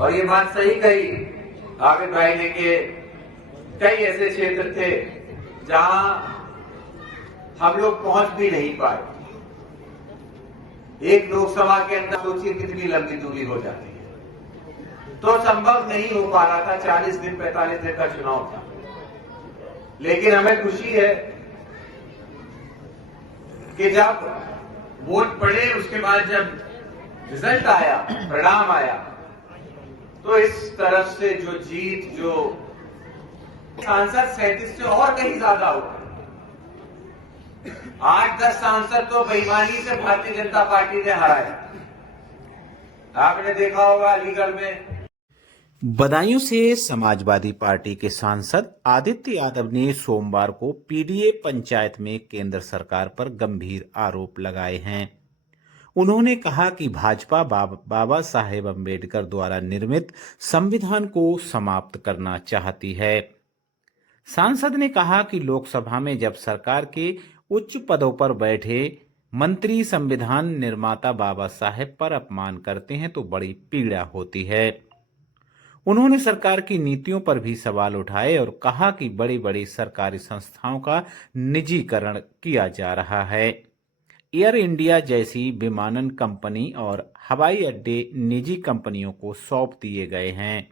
और ये बात सही कही आबिद भाई ने कि कई ऐसे क्षेत्र थे जहां हम लोग पहुंच भी नहीं पाए। एक लोकसभा के अंदर सोचिए कितनी लंबी दूरी हो जाती है, तो संभव नहीं हो पा रहा था। 40 दिन 45 दिन का चुनाव था, लेकिन हमें खुशी है कि जब वोट पड़े उसके बाद जब रिजल्ट आया, परिणाम आया, तो इस तरफ से जो जीत, जो सांसद 37 से और कहीं ज्यादा हो गए। 8-10 सांसद तो बेईमानी से भारतीय जनता पार्टी ने हराया। आपने देखा होगा अलीगढ़ में। बदायूं से समाजवादी पार्टी के सांसद आदित्य यादव ने सोमवार को पीडीए पंचायत में केंद्र सरकार पर गंभीर आरोप लगाए हैं। उन्होंने कहा कि भाजपा बाबा साहेब अम्बेडकर द्वारा निर्मित संविधान को समाप्त करना चाहती है। सांसद ने कहा कि लोकसभा में जब सरकार के उच्च पदों पर बैठे मंत्री संविधान निर्माता बाबा साहेब पर अपमान करते हैं तो बड़ी पीड़ा होती है। उन्होंने सरकार की नीतियों पर भी सवाल उठाए और कहा कि बड़ी बड़ी सरकारी संस्थाओं का निजीकरण किया जा रहा है। एयर इंडिया जैसी विमानन कंपनी और हवाई अड्डे निजी कंपनियों को सौंप दिए गए हैं।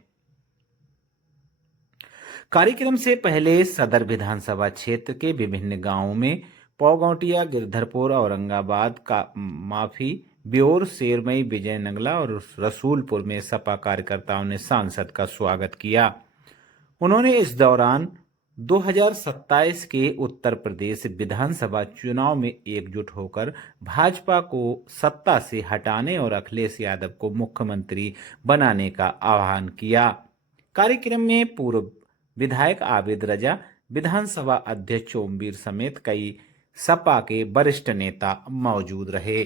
कार्यक्रम से पहले सदर विधानसभा क्षेत्र के विभिन्न गांवों में पौगौटिया, गिरधरपुर, औरंगाबाद का माफी, ब्योर, शेरमई, विजय नंगला और रसूलपुर में सपा कार्यकर्ताओं ने सांसद का स्वागत किया। उन्होंने इस दौरान 2027 के उत्तर प्रदेश विधानसभा चुनाव में एकजुट होकर भाजपा को सत्ता से हटाने और अखिलेश यादव को मुख्यमंत्री बनाने का आह्वान किया। कार्यक्रम में पूर्व विधायक आबिद रजा, विधानसभा अध्यक्ष ओमवीर समेत कई सपा के वरिष्ठ नेता मौजूद रहे।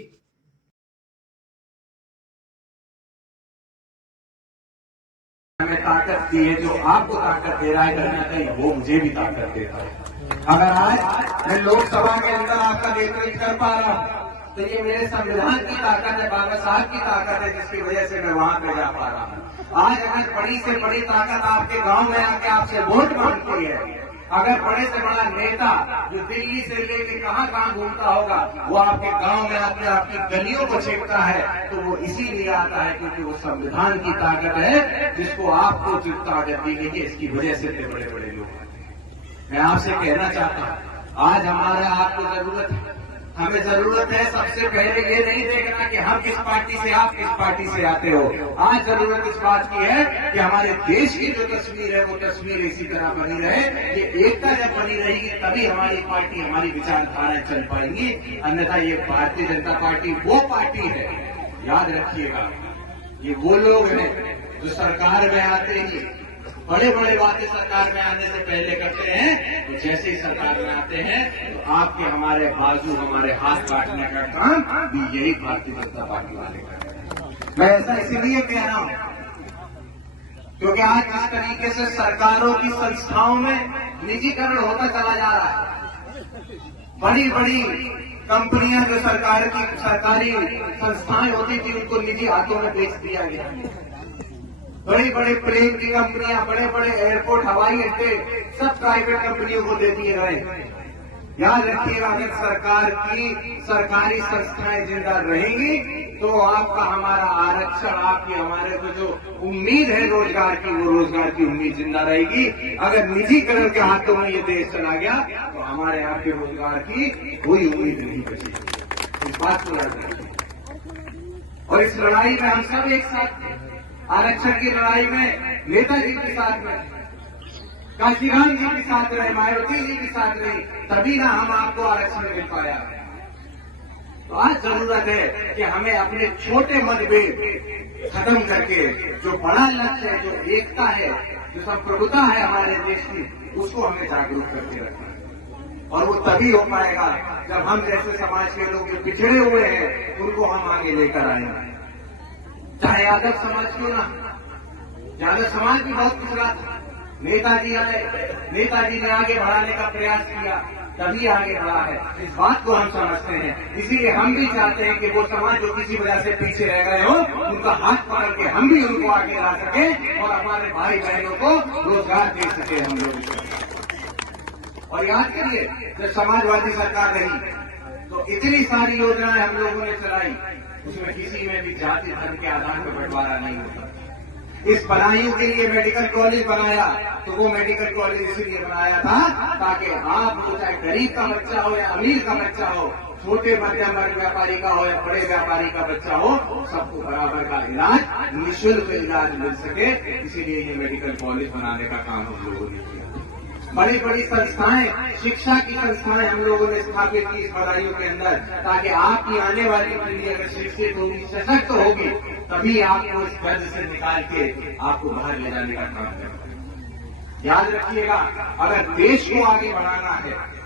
हमें ताकत दी है, जो आपको ताकत दे रहा है कहीं ना कहीं वो मुझे भी ताकत देता है। अगर आज मैं लोकसभा के अंदर आपका नेतृत्व कर पा रहा हूं, तो ये मेरे संविधान की ताकत है, बाबा साहब की ताकत है, जिसकी वजह से मैं वहां पे जा पा रहा हूं। आज अगर बड़ी से बड़ी ताकत आपके गांव में आके आपसे वोट मांगती है, अगर बड़े से बड़ा नेता जो दिल्ली से लेके कहां घूमता होगा वो आपके गांव में आकर आपकी गलियों को छेड़ता है, तो वो इसीलिए आता है क्योंकि वो संविधान की ताकत है, जिसको आपको जो ताकत दी गई है, इसकी वजह से बड़े बड़े लोग। मैं आपसे कहना चाहता हूं, आज हमारा आपको जरूरत है, हमें जरूरत है सबसे पहले ये नहीं देखना कि हम किस पार्टी से, आप किस पार्टी से आते हो। आज जरूरत इस बात की है कि हमारे देश की जो तस्वीर है वो तस्वीर इसी तरह बनी रहे। ये एकता जब बनी रहेगी तभी हमारी पार्टी, हमारी विचारधाराएं चल पाएंगी। अन्यथा ये भारतीय जनता पार्टी वो पार्टी है, याद रखिएगा, ये वो लोग हैं जो सरकार में आते ही बड़े बड़े बातें सरकार में आने से पहले करते हैं, तो जैसे ही सरकार में आते हैं तो आपके हमारे बाजू, हमारे हाथ काटने का काम भी यही भारतीय जनता पार्टी वाले करते हैं। मैं ऐसा इसीलिए कह रहा हूं क्योंकि आज जिस तरीके से सरकारों की संस्थाओं में निजीकरण होता चला जा रहा है, बड़ी बड़ी कंपनियां जो सरकारी संस्थाएं होती थी उनको निजी हाथों में बेच दिया गया। बड़ी बड़ी प्लेन की कंपनियां, बड़े बड़े एयरपोर्ट, हवाई अड्डे सब प्राइवेट कंपनियों को दे दिए गए। याद रखिएगा, अगर सरकार की सरकारी संस्थाएं जिंदा रहेंगी तो आपका हमारा आरक्षण, आपकी हमारे को जो उम्मीद है रोजगार की, वो रोजगार की उम्मीद जिंदा रहेगी। अगर निजीकरण के हाथों में ये देश चला गया तो हमारे यहाँ के रोजगार की कोई उम्मीद नहीं बचेगी। इस बात को याद रखिए। और इस लड़ाई में हम सब एक साथ थे। आरक्षण की लड़ाई में नेताजी के साथ में, काशीराम जी के साथ रहे, मायावती जी के साथ रहे, तभी ना हम आपको आरक्षण मिल पाया। तो आज जरूरत है कि हमें अपने छोटे मतभेद खत्म करके जो बड़ा लक्ष्य है, जो एकता है, जो संप्रभुता है हमारे देश की, उसको हमें जागरूक करके रखना है। और वो तभी हो पाएगा जब हम जैसे समाज के लोग जो पिछड़े हुए हैं उनको हम आगे लेकर आएंगे। चाहे यादव समाज क्यों ना, यादव समाज भी बहुत पिछड़ा था, नेताजी आए, नेताजी ने आगे बढ़ाने का प्रयास किया। तभी आगे बढ़ा है। इस बात को हम समझते हैं, इसीलिए हम भी चाहते हैं कि वो समाज जो किसी वजह से पीछे रह गए हो, उनका हाथ पकड़ के हम भी उनको आगे ला सके और हमारे भाई बहनों को रोजगार दे सके हम लोग। और याद करिए, जब समाजवादी सरकार रही तो इतनी सारी योजनाएं हम लोगों ने चलाई, उसमें किसी में भी जाति धर्म के आधार पर बंटवारा नहीं होता। इस बदायूं के लिए मेडिकल कॉलेज बनाया तो वो मेडिकल कॉलेज इसलिए बनाया था ताकि आप चाहे गरीब का बच्चा हो या अमीर का बच्चा हो, छोटे मध्यम वर्ग व्यापारी का हो या बड़े व्यापारी का बच्चा हो, सबको बराबर का इलाज, निःशुल्क इलाज मिल सके। इसीलिए ये मेडिकल कॉलेज बनाने का काम हम लोगों ने किया। बड़ी बड़ी संस्थाएं, शिक्षा की संस्थाएं हम लोगों ने स्थापित की इस बदायूं के अंदर, ताकि आपकी आने वाली पीढ़ी अगर शिक्षित होगी, सशक्त होगी, तभी आपको इस कर्ज से निकाल के आपको बाहर ले जाने का काम करें। याद रखिएगा, अगर देश को आगे बढ़ाना है